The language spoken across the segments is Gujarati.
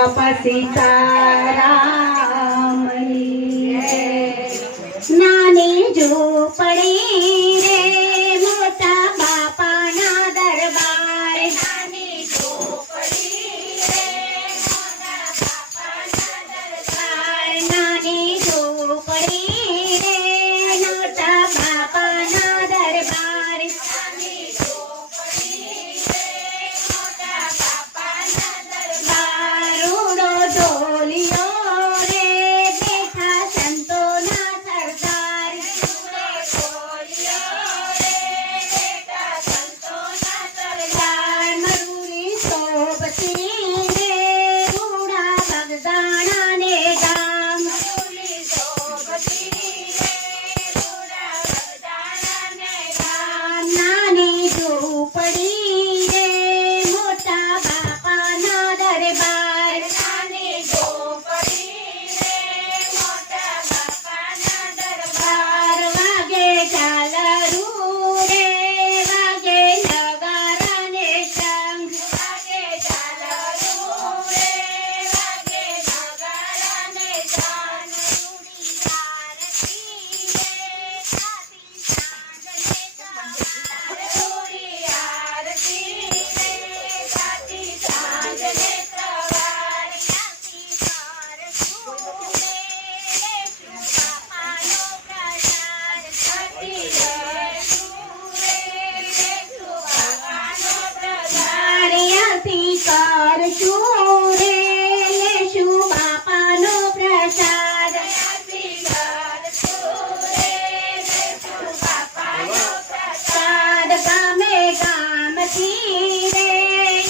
બાપા સીતારામની નાની ઝૂંપડી રે મોટા બાપાના દરબાર નાની ઝૂંપડી રે મોટા બાપાના દરબાર નાની ઝૂંપડી રે મોટા બાપાના દરબાર નાની ઝૂંપડી રે મોટા બાપાના દરબાર રૂડો ઢોલિયો રે બેઠા સંતોના સરદાર રૂડો ઢોલિયો રે બેઠા સંતોના સરદાર મરૂરી શોભતી રે રૂડા બગદાણાને ગામ મરૂરી શોભતી રે રૂડા બગદાણાને ગામ નાની ઝૂંપડી રે મોટા બાપાના દરબાર નાની ઝૂંપડી રે મોટા બાપાના દરબાર વાગે ઝાલરું રે વાગે નગારાને શંખ વાગે ઝાલરું રે વાગે નગારાને શંખ રૂડી આરતી રે સાતી સાંજને સવાર રૂડી આરતી રે સાતી સાંજને સવાર યાતી કરશું રે લેશું બાપાનો પ્રસાદ સાતી કરશું રે લેશું બાપાનો પ્રસાદ યાતી કરશું રે લેશું બાપાનો પ્રસાદ યાતી કરશું રે લેશું બાપાનો પ્રસાદ ગામે ગામથી રે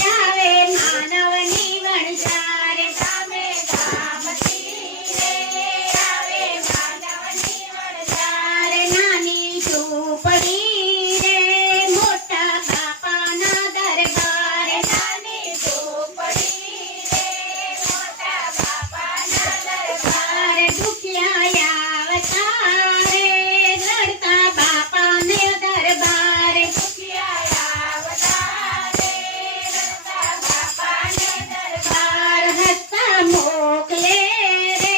આવે માનવની વણઝાર ગામે ગામથી રે આવે માનવની વણઝાર નાની ઝૂંપડી રે મોટા બાપાના દરબાર નાની ઝૂંપડી રે મોટા બાપાના દરબાર દુખિયા આવતા રે રડતા બાપાને દરબાર દુખિયા આવતા રે રડતા બાપાને દરબાર હસતા મોકલે રે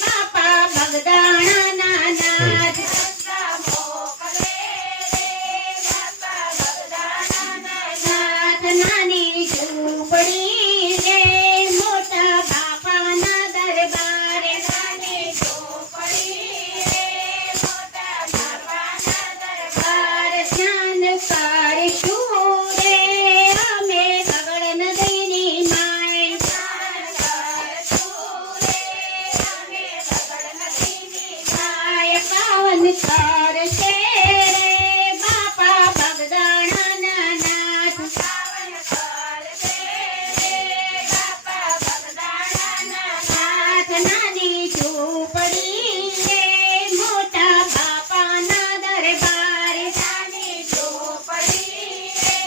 બાપા બગદાણાના નાથ હસતા મોકલે રે બાપા બગદાણાના નાથ નાની ઝૂંપડી રે મોટા બાપાના દરબાર નાની ઝૂંપડી રે મોટા બાપાના દરબાર ધ્યાન કરીશું રે અમે ગગન દઈની માય ધ્યાન કરીશું રે અમે ગગન દઈની માય પાવન કરશે રે બાપા બગદાણાના નાથ પાવન કરશે રે બાપા બગદાણાના નાથ નાની ઝૂંપડી રે મોટા બાપાના દરબાર નાની ઝૂંપડી રે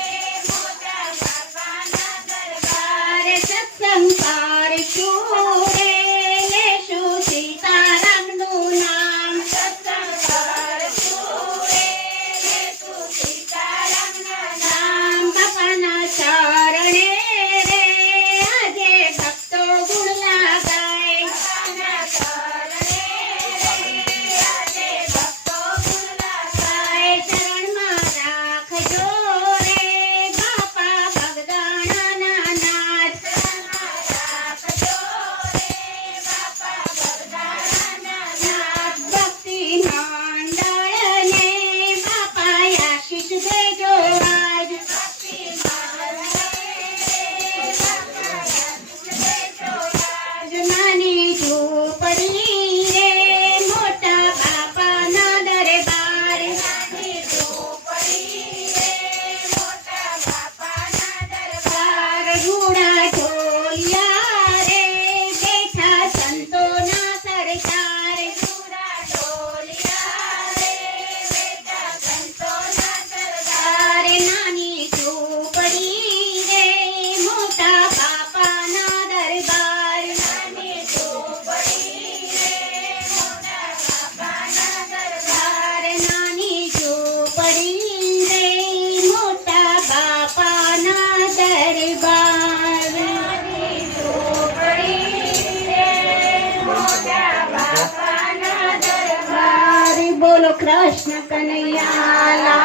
મોટા બાપાના દરબાર સત્સંગ કરીશું રે લેશું સીતારામનું નામ સત્સંગ કરીશું રે લેશું સીતારામના નામ બાપાના ચરણે રે આજે ભક્તો ગુણ ગાય બાપાના ચરણે રે આજે ભક્તો ગુણ ગાય ચરણમાં રાખજો રે બાપા બગદાણાના નાથ ચરણમાં રાખજો રે બાપા બગદાણાના નાથ ભક્તિ મંડળને બાપા આશીષ દેજો આજ ભક્તિ મંડળને બાપા આશીષ દેજો આજ નાની ઝૂંપડી રે મોટા બાપાના દરબાર નાની ઝૂંપડી રે મોટા બાપાના દરબાર રૂડા ઢોલિયા રે બેઠા સંતોના સરદાર રૂડા ઢોલિયા રે બેઠા સંતોના સરદાર નાની ઝૂંપડી રે મોટા બાપાના દરબાર નાની ઝૂંપડી રે મોટા બાપાના દરબાર નાની ઝૂંપડી રે મોટા બાપાના દરબાર કૃષ્ણ કનૈયા લાલ